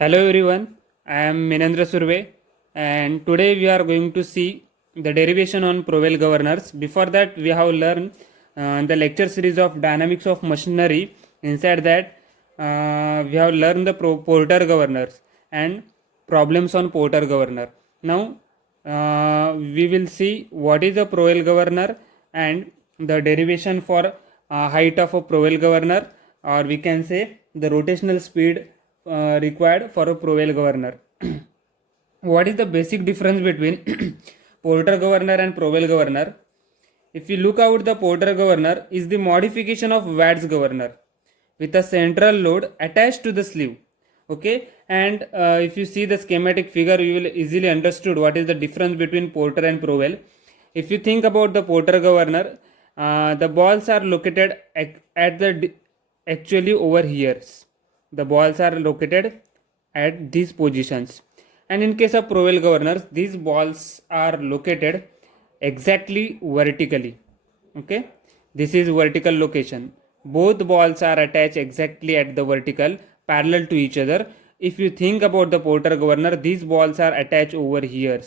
Hello everyone, I am Minendra Surve and today we are going to see the derivation on Powell governors. Before that we have learned the lecture series of dynamics of machinery. Inside that we have learned the Porter governors and problems on Porter governor. Now we will see what is a Powell governor and the derivation for height of a Powell governor, or we can say the rotational speed required for a Powell governor. What is the basic difference between Porter governor and Powell governor? If you look out, the Porter governor is the modification of Watts governor with a central load attached to the sleeve. Okay, and if you see the schematic figure, you will easily understood what is the difference between Porter and Powell. If you think about the Porter governor, the balls are located at the actually over here. The balls are located at these positions, and in case of Powell governors, these balls are located exactly vertically. Okay, this is vertical location. Both balls are attached exactly at the vertical parallel to each other. If you think about the Porter governor, these balls are attached over here.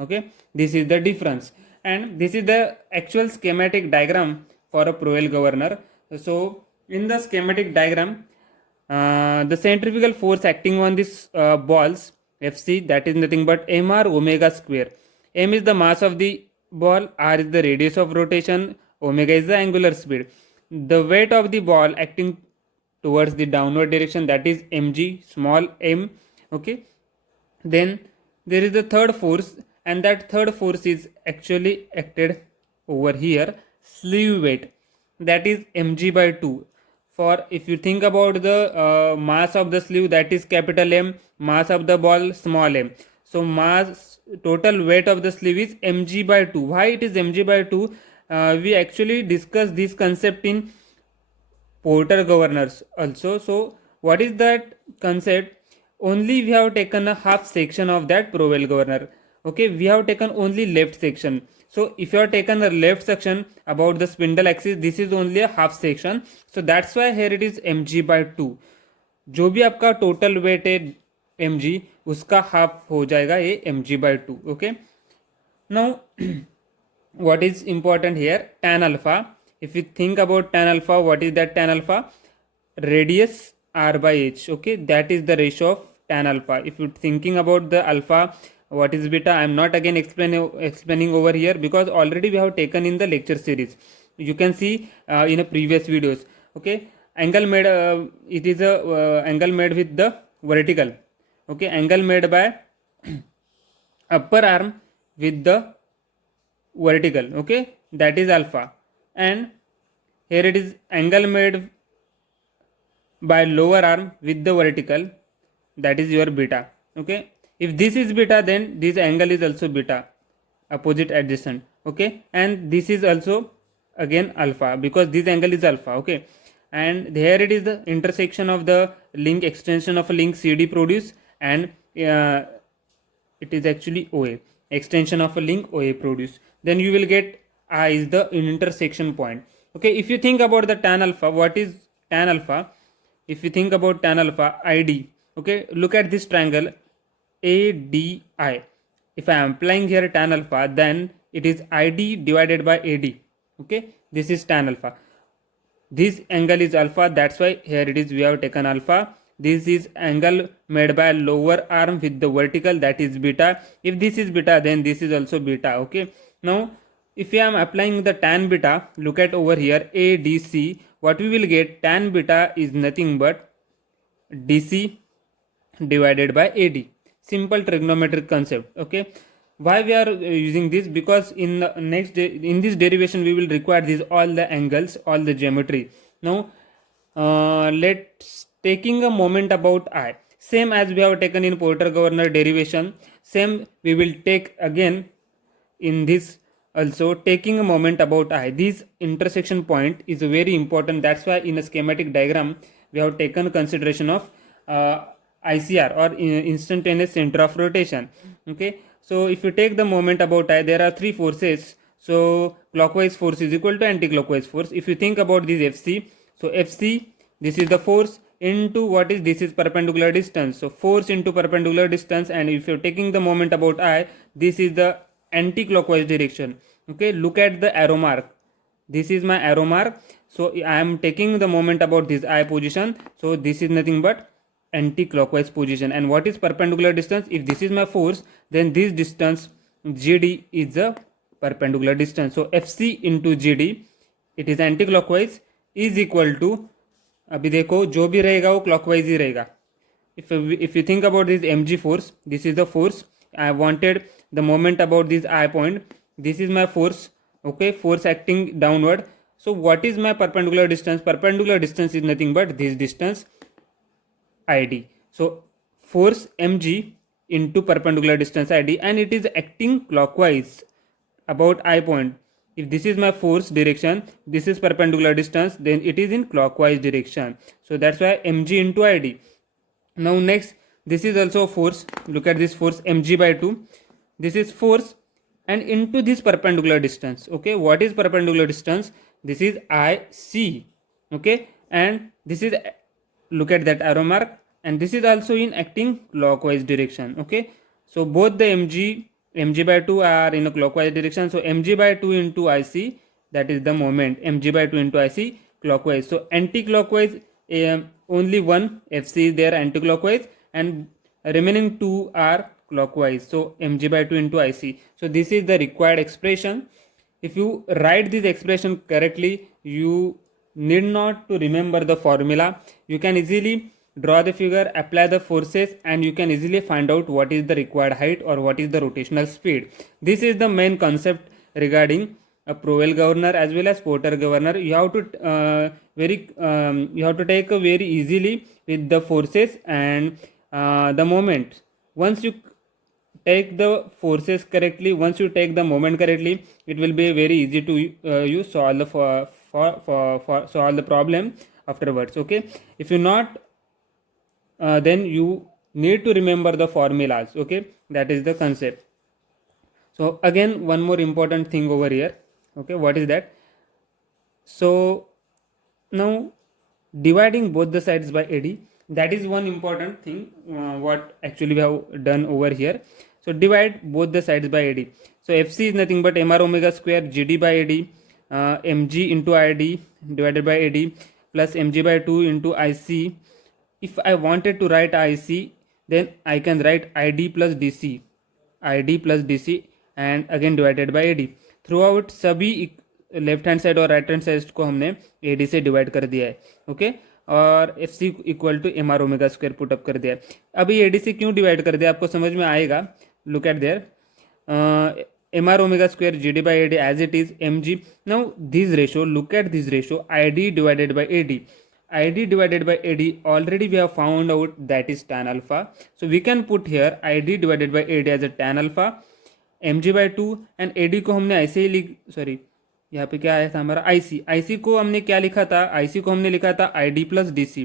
Okay, this is the difference, and this is the actual schematic diagram for a Powell governor. So in the schematic diagram, the centrifugal force acting on these balls Fc, that is nothing but mr omega square. M is the mass of the ball, r is the radius of rotation, omega is the angular speed. The weight of the ball acting towards the downward direction, that is mg, small m. Okay, then there is the third force, and that third force is actually acted over here, sleeve weight, that is mg by 2. For if you think about the mass of the sleeve, that is capital M, mass of the ball small m. So mass, total weight of the sleeve is mg by 2. Why it is mg by 2? We actually discussed this concept in Porter governors also. So what is that concept? Only we have taken a half section of that Powell governor. Okay, we have taken only left section. So if you have taken the left section about the spindle axis, this is only a half section. So that's why here it is mg by 2. जो भी आपका total weight है mg, उसका हाफ हो जाएगा ये mg by 2. Okay, now what is important here? Tan alpha. If you think about tan alpha, what is that tan alpha? Radius r by h. Okay, that is the ratio of tan alpha. If you're thinking about the alpha, what is beta? I am not again explaining over here, because already we have taken in the lecture series. You can see in a previous videos. Okay, angle made, it is a angle made with the vertical. Okay, angle made by upper arm with the vertical. Okay, that is alpha, and here it is angle made by lower arm with the vertical, that is your beta. Okay, if this is beta, then this angle is also beta, opposite adjacent. Okay, and this is also again alpha, because this angle is alpha. Okay, and here it is the intersection of the link, extension of a link CD produce, and it is actually OA, extension of a link OA produce. Then you will get I is the intersection point. Okay, if you think about the tan alpha, what is tan alpha? If you think about tan alpha, ID. Okay, look at this triangle ADI. If I am applying here tan alpha, then it is ID divided by AD. Okay, this is tan alpha. This angle is alpha, that's why here it is we have taken alpha. This is angle made by lower arm with the vertical, that is beta. If this is beta, then this is also beta. Okay, now if I am applying the tan beta, look at over here ADC, what we will get? Tan beta is nothing but DC divided by AD. Simple trigonometric concept. Okay, why we are using this? Because in the in this derivation we will require these all the angles, all the geometry. Now let's taking a moment about I, same as we have taken in Porter governor derivation, same we will take again in this also, taking a moment about I. This intersection point is very important, that's why in a schematic diagram we have taken consideration of ICR, or instantaneous center of rotation. Okay, so if you take the moment about I, there are three forces. So clockwise force is equal to anti-clockwise force. If you think about this Fc, so Fc, this is the force, into what is this is perpendicular distance, so force into perpendicular distance, and if you're taking the moment about I, this is the anti-clockwise direction. Okay, look at the arrow mark, this is my arrow mark, so I am taking the moment about this I position, so this is nothing but anti-clockwise position. And what is perpendicular distance? If this is my force, then this distance GD is the perpendicular distance, so FC into GD, it is anti-clockwise, is equal to, अभी देखो जो भी रहेगा वो क्लॉकवाइज ही रहेगा. if you think about this mg force, this is the force I wanted the moment about this I point, this is my force. Okay, force acting downward, so what is my perpendicular distance? Perpendicular distance is nothing but this distance id, so force mg into perpendicular distance id, and it is acting clockwise about I point. If this is my force direction, this is perpendicular distance, then it is in clockwise direction, so that's why mg into id. Now next, this is also force, look at this force mg by 2, this is force and into this perpendicular distance. Okay, what is perpendicular distance? This is IC. Okay, and this is, look at that arrow mark, and this is also in acting clockwise direction. Okay, so both the mg by 2 are in a clockwise direction, so mg by 2 into IC, that is the moment, mg by 2 into IC clockwise. So anti-clockwise, only one FC is there anti-clockwise, and remaining two are clockwise, so mg by 2 into IC. So this is the required expression. If you write this expression correctly, you need not to remember the formula, you can easily draw the figure, apply the forces, and you can easily find out what is the required height or what is the rotational speed. This is the main concept regarding a Powell governor as well as Porter governor. You have to you have to take a very easily with the forces and the moment. Once you take the forces correctly, once you take the moment correctly, it will be very easy to you solve the solve the problem afterwards. Okay, if you not then you need to remember the formulas. Okay, that is the concept. So again, one more important thing over here. Okay, what is that? So now dividing both the sides by AD, that is one important thing what actually we have done over here. So divide both the sides by AD. So FC is nothing but MR omega square GD by AD, mg into id divided by AD plus mg by 2 into IC. If I wanted to write IC, then I can write id plus DC, and again divided by AD. Throughout सभी left hand side और right hand side को हमने AD से डिवाइड कर दिया है. Okay, और FC equal to MR omega square put up कर दिया है. अभी AD से क्यों डिवाइड कर दिया आपको समझ में आएगा. Look at there, MR omega square GD by AD as it is mg. Now this ratio, look at this ratio, ID divided by AD. ID divided by AD already we have found out that is tan alpha. So we can put here ID divided by AD as a tan alpha, mg by 2, and AD को हमने ऐसे ही सॉरी यहाँ पे क्या आया था हमारा IC को हमने क्या लिखा था, IC को हमने लिखा था ID प्लस DC.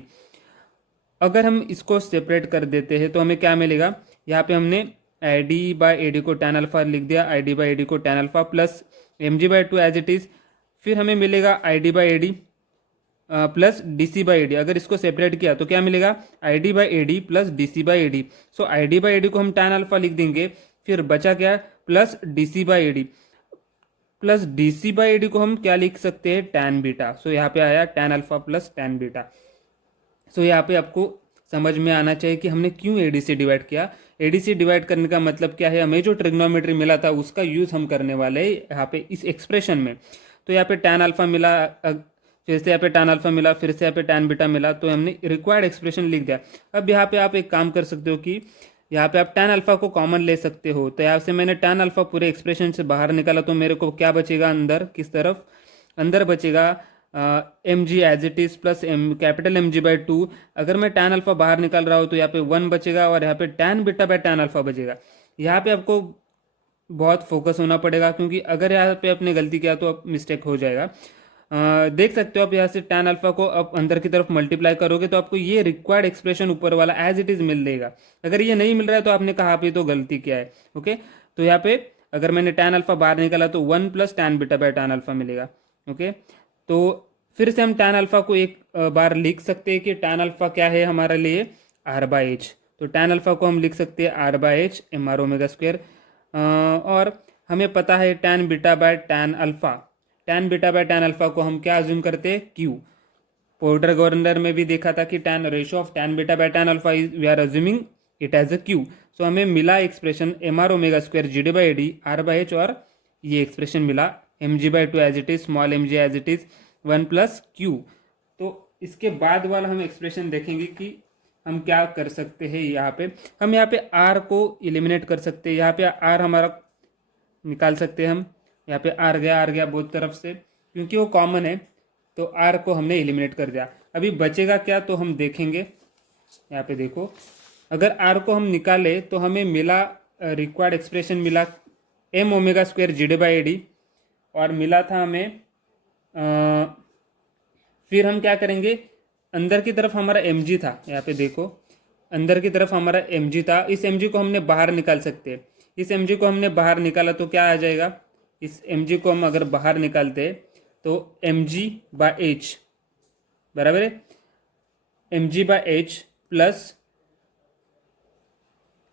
अगर हम इसको सेपरेट कर देते हैं तो हमें क्या मिलेगा, यहाँ पे हमने ID बाई AD को tan अल्फा लिख दिया, ID बाई AD को tan alpha plus mg by 2 as it is. फिर हमें मिलेगा ID by AD plus DC by AD. अगर इसको सेपरेट किया तो क्या मिलेगा, ID by AD plus DC by AD. So ID by AD को हम tan अल्फा लिख देंगे, फिर बचा क्या, plus DC by AD. Plus DC by AD को हम क्या लिख सकते हैं, tan बीटा. सो यहाँ पे आया tan alpha plus tan beta. So यहाँ पे आपको समझ में आना चाहिए कि हमने क्यों AD से डिवाइड किया. AD से डिवाइड करने का मतलब क्या है, हमें जो ट्रिग्नोमेट्री मिला था उसका यूज़ हम करने वाले हैं यहाँ पे इस एक्सप्रेशन में. तो यहाँ पे tan अल्फा मिला, फिर से यहाँ पे tan अल्फा मिला, फिर से यहाँ पे tan बीटा मिला, तो हमने रिक्वायर्ड एक्सप्रेशन लिख दिया. अब यहाँ पे आप एक काम कर सकते हो कि यहाँ पे आप tan अल्फा को कॉमन ले सकते हो. तो यहाँ से मैंने tan अल्फा पूरे एक्सप्रेशन से बाहर निकाला, तो मेरे को क्या बचेगा अंदर, किस तरफ, अंदर बचेगा mg as it is plus capital mg by 2. अगर मैं tan अल्फा बाहर निकाल रहा हूँ तो यहाँ पे 1 बचेगा और यहाँ पे tan beta by tan alpha बचेगा. यहाँ पे आपको बहुत फोकस होना पड़ेगा, क्योंकि अगर यहाँ पे आपने गलती किया तो आप मिस्टेक हो जाएगा. देख सकते हो आप यहाँ से tan अल्फा को आप अंदर की तरफ मल्टीप्लाई करोगे तो आपको ये रिक्वायर्ड एक्सप्रेशन ऊपर वाला एज इट इज मिल देगा. अगर ये नहीं मिल रहा है तो आपने कहा पे तो गलती किया है. ओके, तो यहाँ पे अगर मैंने tan अल्फा बाहर निकाला तो 1 plus tan beta by tan alpha मिलेगा. ओके, तो फिर से हम tan अल्फा को एक बार लिख सकते हैं कि tan अल्फा क्या है हमारे लिए r/h। तो tan अल्फा को हम लिख सकते हैं r/h mr ओमेगा स्क्वायर। और हमें पता है tan beta by tan alpha, tan beta by tan alpha को हम क्या अज्यूम करते हैं, q। पोर्टर गवर्नर में भी देखा था कि tan ratio of tan beta by tan alpha is we are assuming it as a q। So हमें मिला expression mr omega square GD by AD r/h, और ये एक्सप्रेशन मिला mg/2 as it is, small mg as it is 1 plus q। तो इसके बाद वाला हम एक्सप्रेशन देखेंगे कि हम क्या कर सकते हैं। हम यहाँ पे r को इलिमिनेट कर सकते हैं। यहाँ पे r हमारा निकाल सकते हैं हम। यहाँ पे r गया बहुत तरफ से, क्योंकि वो कॉमन है तो r को हमने एलिमिनेट कर दिया। अभी बचेगा क्या तो हम देखेंगे। यहाँ पे देखो, अगर r को हम निकाले तो हमें मिला रिक्वायर्ड एक्सप्रेशन मिला m omega square GD by AD, और मिला था हमें फिर हम क्या करेंगे, अंदर की तरफ हमारा mg था। यहाँ पे देखो, अंदर की तरफ हमारा mg था, इस mg को हमने बाहर निकाल सकते हैं। इस mg को हमने बाहर निकाला तो क्या आ जाएगा, इस mg को हम अगर बाहर निकालते तो mg बाई h बराबर है mg बाई h प्लस,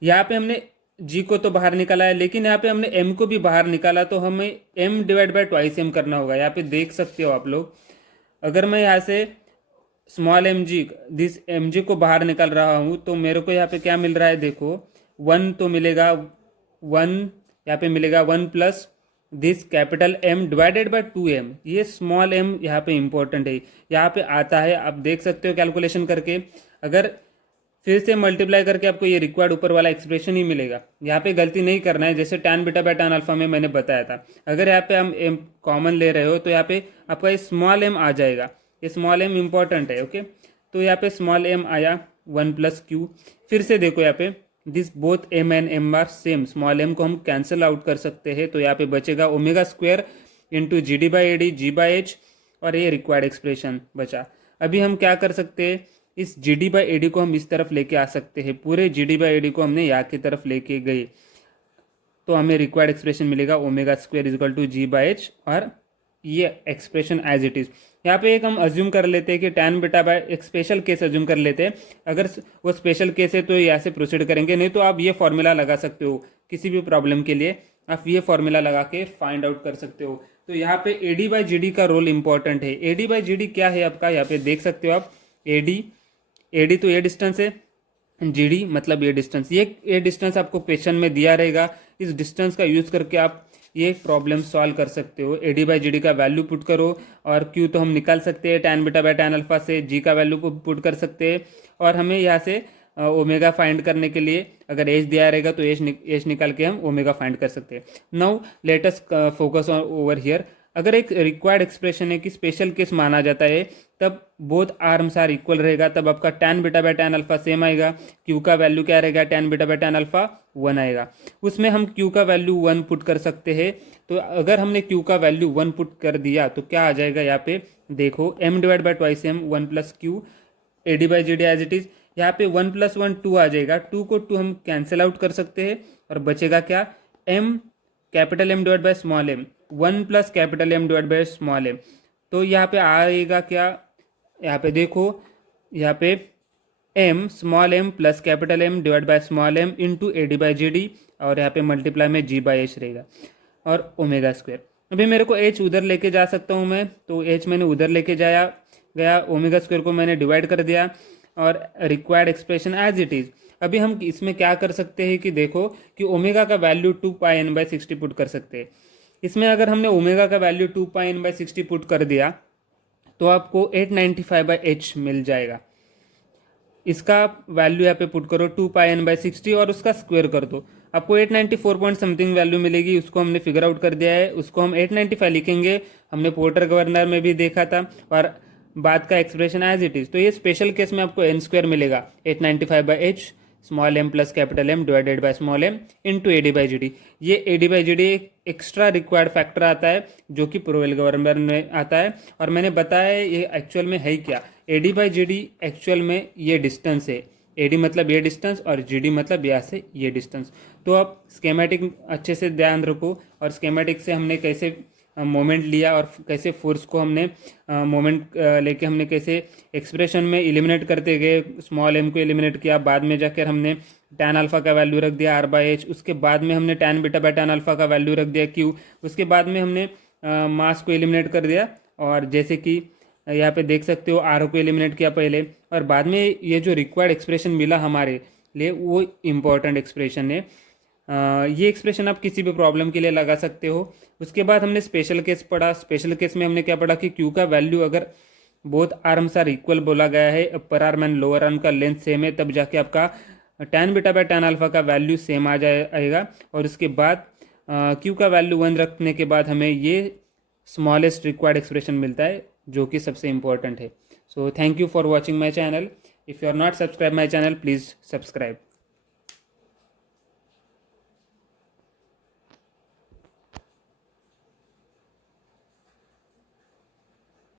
यहाँ पे हमने g को तो बाहर निकाला है, लेकिन यहाँ पे हमने m को भी बाहर निकाला, तो हमें m divide by twice m करना होगा। यहाँ पे देख सकते हो आप लोग, अगर मैं यहाँ से स्मॉल mg दिस mg को बाहर निकाल रहा हूँ तो मेरे को यहाँ पे क्या मिल रहा है, देखो 1 तो मिलेगा 1, यहाँ पे मिलेगा 1 plus this capital M divided by 2m। ये स्मॉल m यहाँ पे इंपॉर्टेंट है, यहाँ पे आता है, आप देख सकते हो कैलकुलेशन करके। अगर फिर से मल्टीप्लाई करके आपको ये रिक्वायर्ड ऊपर वाला एक्सप्रेशन ही मिलेगा। यहाँ पे गलती नहीं करना है, जैसे tan beta by tan alpha में मैंने बताया था। अगर यहाँ पे हम m कॉमन ले रहे हो तो यहाँ पे आपका ये स्मॉल m आ जाएगा। ये स्मॉल m इंपॉर्टेंट है, ओके। तो यहाँ पे स्मॉल m आया 1 प्लस क्यू। फिर से देखो यहाँ पे this both m and m are same, small m को हम कैंसिल आउट कर सकते हैं। तो यहाँ पे बचेगा omega square into GD by AD g by h, और ये रिक्वायर्ड एक्सप्रेशन बचा। अभी हम क्या कर सकते हैं, इस GD बाई AD को हम इस तरफ लेके आ सकते हैं। पूरे GD बाई AD को हमने यहाँ की तरफ लेके गए तो हमें रिक्वायर्ड एक्सप्रेशन मिलेगा omega square is equal to g by h, और ये एक्सप्रेशन एज इट इज। यहाँ पे एक हम अज्यूम कर लेते हैं कि tan बीटा बाय, एक स्पेशल केस अज्यूम कर लेते हैं। अगर वो स्पेशल केस है तो यहाँ से प्रोसीड करेंगे, नहीं तो आप ये फॉर्मूला लगा सकते हो किसी भी प्रॉब्लम के लिए, आप ये फॉर्मूला लगा के फाइंड आउट कर सकते हो। तो यहाँ पे AD बाई GD का रोल इंपॉर्टेंट है। AD बाई GD क्या है आपका, यहाँ पे देख सकते हो आप, AD तो ये डिस्टेंस है, GD मतलब ये डिस्टेंस, ये डिस्टेंस आपको क्वेश्चन में दिया रहेगा। इस डिस्टेंस का यूज करके आप ये प्रॉब्लम सॉल्व कर सकते हो। AD बाई GD का वैल्यू पुट करो, और Q तो हम निकाल सकते हैं tan beta by tan alpha से, G का वैल्यू पुट कर सकते हैं, और हमें यहाँ से ओमेगा फाइंड करने के लिए अगर एज दिया रहेगा तो एज निकाल के हम ओमेगा फाइंड कर सकते हैं। Now let us focus on over here. अगर एक रिक्वायर्ड एक्सप्रेशन है कि स्पेशल केस माना जाता है, तब बोथ आर्म्स आर इक्वल रहेगा, तब आपका tan beta by tan alpha same आएगा। Q का वैल्यू क्या रहेगा, tan beta by tan alpha 1 आएगा। उसमें हम Q का वैल्यू 1 पुट कर सकते हैं। तो अगर हमने Q का वैल्यू 1 पुट कर दिया तो क्या आ जाएगा, यहाँ पे देखो m divide by twice m 1 plus q AD by GD as it is. यहाँ पे 1 प्लस 1 2 आ जाएगा, 2 को 2 हम कैंसिल आउट कर सकते हैं, और बचेगा क्या, m capital M divide by small m, 1 plus capital M divide by small m। तो यहाँ पे आएगा क्या, यहाँ पे देखो, यहाँ पे m small m plus capital M divide by small m into AD by GD, और यहाँ पे मल्टीप्लाई में g बाई h रहेगा, और ओमेगा स्क्वायर। अभी मेरे को h उधर लेके जा सकता हूँ मैं, तो h मैंने उधर लेके गया, ओमेगा स्क्वायर को मैंने डिवाइड कर दिया, और required expression as it is. अभी हम इसमें क्या कर सकते हैं कि देखो कि ओमेगा का वैल्यू 2 पाई n बाई 60 पुट कर सकते हैं। इसमें अगर हमने ओमेगा का वैल्यू 2 पाई n बाई 60 पुट कर दिया तो आपको 895 बाई h मिल जाएगा। इसका वैल्यू यहाँ पे पुट करो 2 पाई n बाई 60 और उसका स्क्वायर कर दो, आपको 894 पॉइंट समथिंग वैल्यू मिलेगी। उसको हमने फिगर आउट कर दिया है, उसको हम 895 लिखेंगे। हमने पोर्टर गवर्नर में भी देखा था, और बाद का एक्सप्रेशन एज इट इज। तो ये स्पेशल केस में आपको n स्क्वायर मिलेगा 895 by h small m plus capital M divided by small m into AD by GD। ये AD बाई GD एक एक्स्ट्रा रिक्वायर्ड फैक्टर आता है जो कि प्रोवेल गवर्नर में आता है, और मैंने बताया ये एक्चुअल में है क्या। AD बाई GD एक्चुअल में ये डिस्टेंस है, AD मतलब ये डिस्टेंस और GD मतलब यहाँ से ये डिस्टेंस। तो आप स्केमेटिक अच्छे से ध्यान रखो, और स्केमेटिक से हमने कैसे मोमेंट लिया और कैसे फोर्स को हमने मोमेंट लेके हमने कैसे एक्सप्रेशन में एलिमिनेट करते गए, स्मॉल एम को एलिमिनेट किया, बाद में जाकर हमने टैन अल्फा का वैल्यू रख दिया R/H, उसके बाद में हमने tan beta by tan alpha का वैल्यू रख दिया Q, उसके बाद में हमने मास को एलिमिनेट कर दिया, और जैसे कि यहाँ पे देख सकते हो आर को एलिमिनेट किया पहले, और बाद में ये जो रिक्वायर्ड एक्सप्रेशन मिला हमारे लिए वो इम्पॉर्टेंट एक्सप्रेशन है। ये एक्सप्रेशन आप किसी भी प्रॉब्लम के लिए लगा सकते हो। उसके बाद हमने स्पेशल केस पढ़ा। स्पेशल केस में हमने क्या पढ़ा कि क्यू का वैल्यू अगर बोथ आर्म्स आर इक्वल बोला गया है, upper arm and lower arm का लेंथ सेम है, तब जाके आपका tan beta by tan alpha का वैल्यू सेम आएगा। और उसके बाद क्यू का वैल्यू 1 रखने के बाद हमें ये स्मॉलेस्ट रिक्वायर्ड एक्सप्रेशन मिलता है, जो कि सबसे इंपॉर्टेंट है। So thank you for watching my channel. If you are not subscribe my channel, please subscribe.